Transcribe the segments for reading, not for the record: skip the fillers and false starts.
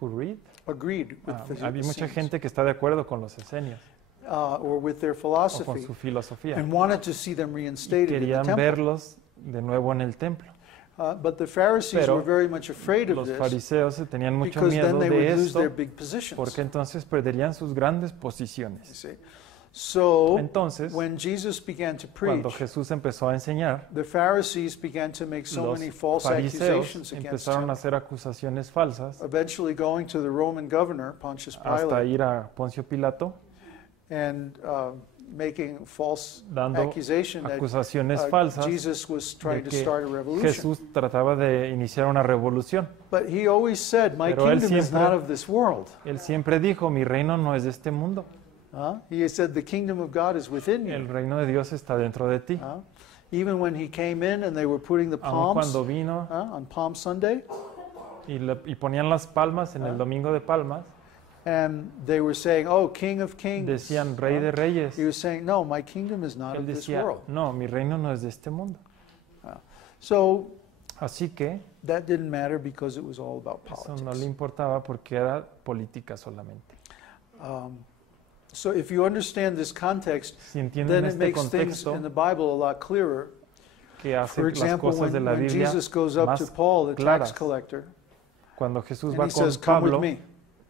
agreed with the había mucha Essenes, gente que está de acuerdo con los esenios or with their o con philosophy, su filosofía. and wanted to see them Y reinstated in the querían temple. verlos de nuevo en el templo. But the Pharisees Pero were very much afraid of los this, fariseos se tenían mucho because then miedo they de would lose esto their big positions. porque entonces perderían sus grandes You posiciones. see. So Entonces, when Jesus began to cuando preach, Jesús empezó a enseñar, the Pharisees began to make so los many false fariseos accusations against empezaron him, a hacer acusaciones falsas eventually going to the Roman governor, Pontius hasta Pilate, ir a Poncio Pilato and making false dando accusation that acusaciones falsas Jesus was de trying to que start a revolution. Jesús trataba de iniciar una revolución. But he always said, "My Pero él kingdom is siempre- not of this world." Él siempre dijo, mi reino no es de este mundo, He said, "The kingdom of God is within el you." reino de Dios está dentro de ti. Even when he came in and they were putting the Aun palms cuando vino on Palm Sunday, y ponían las palmas en el domingo de palmas, and they were saying, "Oh, King of Kings," decían rey de reyes. he was saying, "No, my kingdom is not Él of this decía, world." no, mi reino no es de este mundo. So Así que that didn't matter because it was all about eso no le politics. importaba porque era política solamente. So if you understand this context, Si entienden then it este makes things contexto in the Bible a lot clearer. que hace For las example, cosas de la when Biblia Jesus goes up to más Paul, the tax claras. collector, Cuando Jesús and va he con says, "Come with Pablo, me."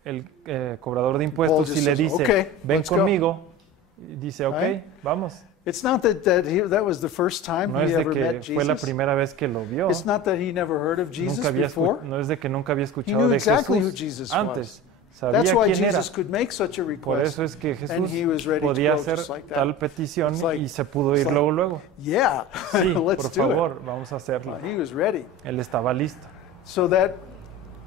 el cobrador de impuestos, just y le says, dice, "Okay, ven let's go." conmigo, y dice, ok, Right? vamos. It's not that was the first time No he es de ever met que fue la Jesus. primera vez que lo vio. It's not that he never heard of Jesus Nunca había before. no es de que nunca había He escuchado knew de exactly who Jesús Jesus antes. was. Sabía That's why quién era. Jesus could make such a Por request. eso es que And he was Jesús ready to podía go hacer just like that. tal petición It's like- y se pudo ir like- luego. Yeah, Sí, let's por do favor, vamos a hacerlo. it. He was ready. Él estaba listo. So that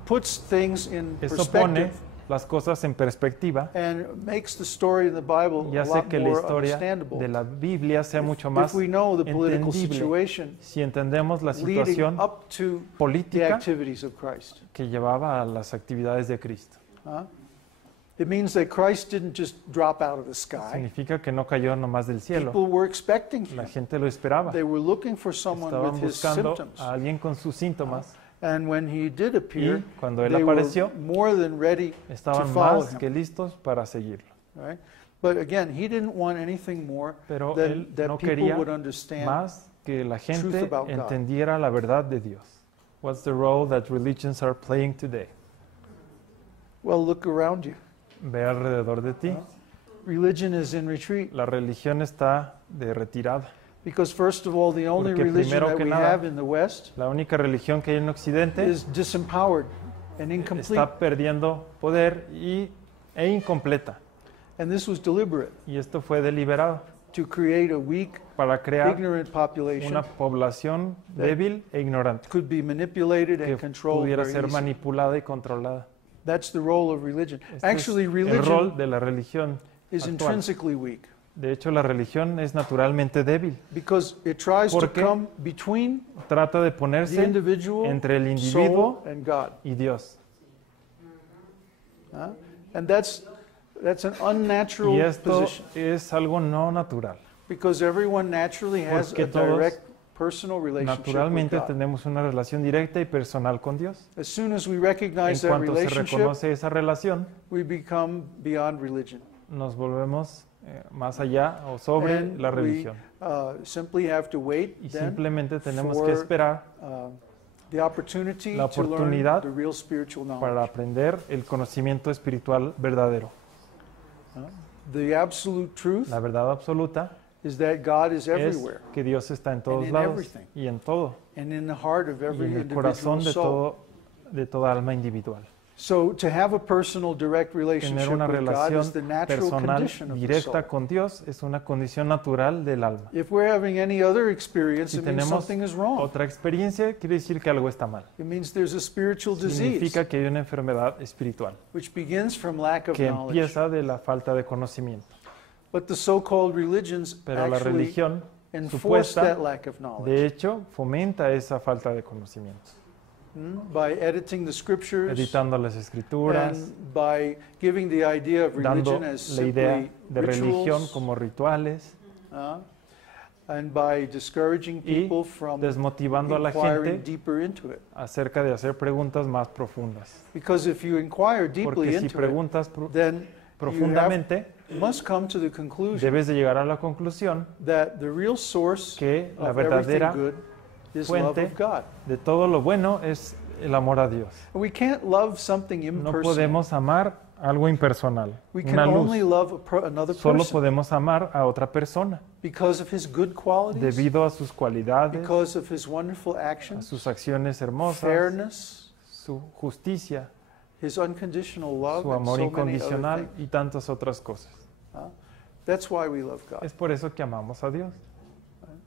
puts things in Eso pone perspective las cosas en perspectiva and makes the story in the Bible y a hace lot que la more historia understandable. de la Biblia sea mucho If más we know the political entendible situation si entendemos la leading situación up to the política activities of Christ. que llevaba a las actividades de Cristo. It means that Christ didn't just drop out of the sky. Significa que no cayó nomás del cielo. People were expecting La him. gente lo esperaba. They were looking for someone Estaban with his buscando symptoms. a alguien con sus síntomas And when he did appear, y cuando él they were apareció, more than ready to estaban follow más him. que listos para seguirlo. Right? But again, he didn't want anything more Pero than él that no people quería would understand. más que la gente about God. entendiera la verdad de Dios. What's the role that religions are playing today? Well, look around you. Ve alrededor de ti. Religion is in retreat La religión está de retirada. because, first of all, the only Porque religion primero that que we nada, have in the West La única religión que hay en Occidente is disempowered and incomplete. está perdiendo poder e incompleta. And this was deliberate Y esto fue deliberado to create a weak, para crear ignorant population una población that débil e ignorante could be manipulated que and controlled pudiera very ser easily. manipulada y controlada. That's the role of religion. Este Actually, es el rol religion de la religión is actual. intrinsically weak De hecho, la religión es naturalmente débil. because it tries to Porque come between Trata de the ponerse individual, entre el individuo soul, and God. y Dios. And that's an unnatural Y esto position es algo no natural. because everyone naturally has Porque a todos direct personal relationship with Naturalmente God. tenemos una relación directa y personal con Dios. As soon as we En recognize that cuanto se relationship, reconoce esa relación, we become beyond religion. nos volvemos más allá o sobre And la we religión. simply have to wait Y then simplemente tenemos for que esperar the opportunity la to learn oportunidad the real spiritual para knowledge. aprender el conocimiento espiritual verdadero. The absolute truth La verdad absoluta is that God is es everywhere que Dios está en todos in lados everything. y en todo, and in the heart of y every en el individual corazón soul. de toda alma individual. So to have a personal direct Tener relationship una with God is relación the natural personal condition of the directa soul. con Dios es una condición natural del alma. If we're having any other experience, Si it means tenemos something is wrong. otra experiencia, quiere decir que algo está mal. It means there's a spiritual disease Significa que hay una enfermedad espiritual which begins from lack of que knowledge. empieza de la falta de conocimiento. But the so-called religions Pero la actually religión, enforce supuesta, that lack of knowledge de hecho, fomenta esa falta de conocimiento, by editing the scriptures editando las escrituras, and by giving the idea of dando religion as la idea simply de religión rituals. como rituales. and by discouraging y people from desmotivando a la inquiring gente deeper into it. acerca de hacer preguntas más profundas. Because if you inquire deeply Porque si into preguntas it, then profundamente, must come to the conclusion debes de llegar a la conclusión that the real source que la of everything verdadera good is love fuente of God. de todo lo bueno es el amor a Dios. We can't love something No impersonal. podemos amar algo impersonal, We can una only luz. love another Solo person podemos amar a otra persona because of his good qualities, debido a sus cualidades, because of his wonderful a actions, sus acciones hermosas, fairness, su justicia, his unconditional love, su and amor so many other incondicional things. y tantas otras cosas. That's why we love God. Es por eso que amamos a Dios.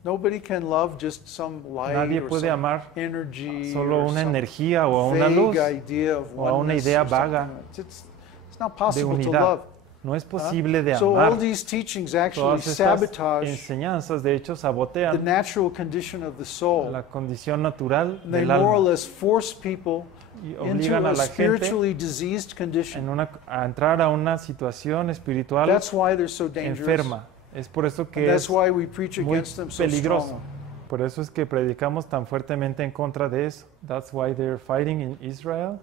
Nobody can love just some light Nadie or puede some amar energy solo or una some energía o a una luz vague idea of o a una oneness idea or something. vaga It's not de possible to unidad. love. No es posible de So all amar. these teachings actually Todas estas sabotage enseñanzas, de hecho, the sabotean natural condition of the soul. la condición natural They del more or alma less force people y into obligan a a la gente spiritually diseased condition. a entrar a una situación espiritual That's why they're so dangerous. enferma. Es por eso And que that's es why we preach muy against them so peligroso. strongly. Por eso es que predicamos tan fuertemente en contra de eso. That's why they're fighting in Israel.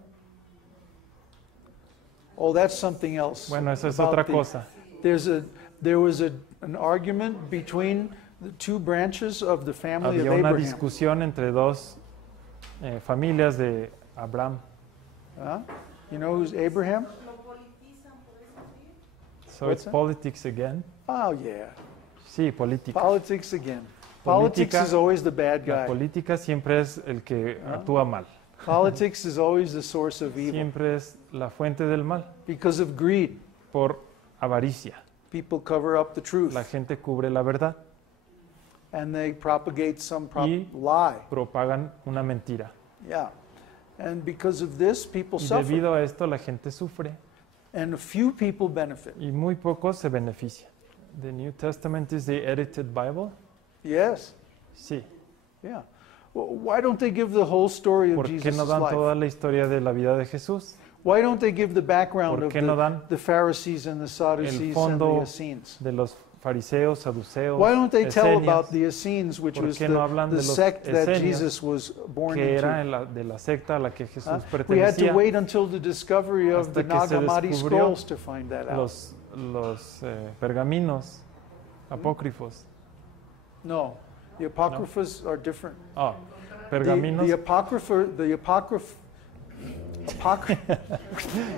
Oh, that's something else. Bueno, eso es about otra the- cosa. There was an argument between the two branches of the family of Había una Abraham. discusión entre dos familias de Abraham. Huh? You know who's Abraham? So What's it's that? politics again. Oh, yeah. Sí, política. Politics again. Politics Política, is always the bad La guy. política siempre es el que actúa mal. Politics is always the source of evil. Siempre es la fuente del mal. Because of greed, Por avaricia. people cover up the truth La gente cubre la verdad. and they propagate some Y lie. propagan una mentira. Yeah. And because of this, people Y suffer. debido a esto la gente sufre. And a few people benefit. Y muy pocos se benefician. The New Testament is the edited Bible. Yes. Sí. Yeah. Well, why don't they give the whole story of ¿Por qué Jesus' no dan life? toda la historia de la vida de Jesús? Why don't they give the background ¿Por of qué no dan the Pharisees and the Sadducees and the fondo Essenes? de los fariseos, saduceos, Why don't they tell esenios, about the Essenes, which ¿Por was qué no hablan the de los sect that esenios, Jesus was born que era into? de la secta a la que Jesús We had to pertenecía? wait until the discovery of Hasta the que se Nag Hammadi descubrió scrolls to find that out. los pergaminos apócrifos. No, the Apocryphas are different. Ah, The pergaminos.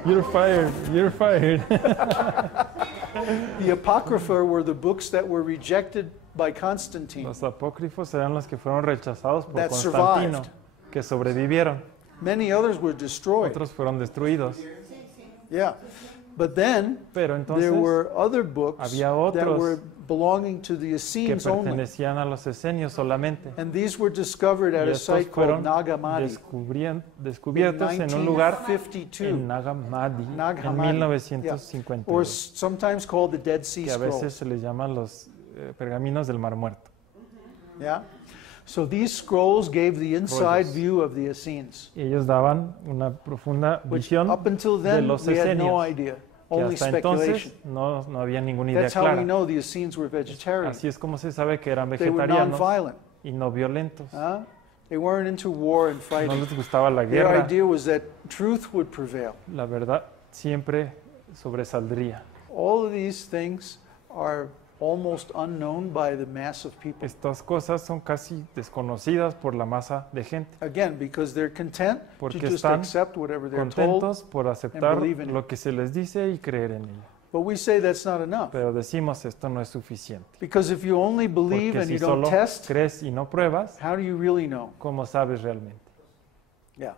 You're fired. You're fired. The Apocrypha were the books that were rejected by Constantine. Los apócrifos eran los que fueron rechazados por That Constantino, survived. que sobrevivieron. Many others were destroyed. Otros fueron destruidos. Yeah. But then Pero entonces there were other books había that otros were belonging to the que Essenes only. pertenecían a los esenios solamente. And these were discovered at Y a estos site called fueron Nag Hammadi descubiertos en un lugar 1952, en Nag Hammadi Nag en Hammadi, or 1952, sometimes called the Dead Sea que a veces Scrolls. se les llaman los pergaminos del Mar Muerto. Yeah. So these scrolls gave the inside Rollos. view of the Essenes, Y ellos daban una profunda which visión up until de then los we had no esenios, idea, que only hasta speculation. entonces no había ninguna idea That's how we clara. know the Essenes were vegetarian. Así es como se sabe que eran They were vegetarianos non-violent. y no violentos. They weren't into war and No fighting. les gustaba la Their guerra. idea was that truth would prevail. La verdad siempre sobresaldría. All of these things are almost unknown by the mass of people. Estas cosas son casi desconocidas por la masa de gente, Again, because they're content to porque just están accept whatever they're told. contentos por aceptar believe in it. lo que se les dice y creer en ella. But we say that's not enough. Pero decimos esto no es suficiente. Because if you only believe Porque and si you don't solo test, crees y no pruebas, how do you really know? ¿cómo sabes realmente? Yeah.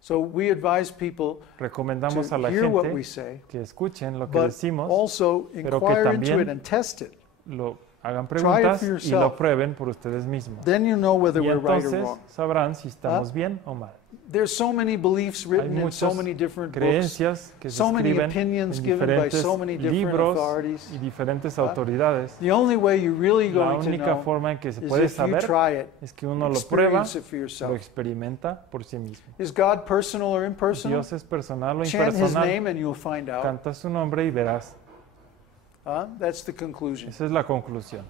So we advise people Recomendamos a to la hear what we gente say, que escuchen lo que but decimos, also pero que inquire into también it and test it. lo hagan Try it preguntas for y yourself. lo prueben por ustedes mismos. Then you know whether Y we're right or entonces wrong. sabrán si estamos bien o mal. There's so many beliefs Hay written in so muchas many different books, creencias que se so many escriben opinions en given by diferentes so many different libros authorities. y diferentes autoridades. The only way you're really La going to única know forma en que se is puede if you saber try it, es que uno lo prueba, experience it for lo yourself. experimenta por sí mismo. Is God personal or impersonal? Dios es personal o Chant His impersonal. name and you'll find out. Canta su nombre y verás. That's the conclusion. Esa es la conclusión.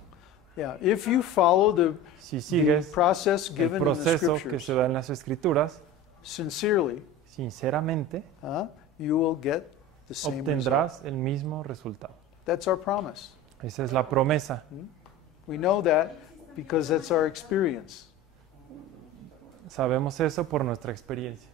Yeah, if you follow Si the sigues process el given in the proceso que scriptures se da en las Escrituras, sincerely, sinceramente, you will get the same result. obtendrás el mismo resultado. That's our promise. Esa es la promesa. We know that because that's our experience. Sabemos eso por nuestra experiencia.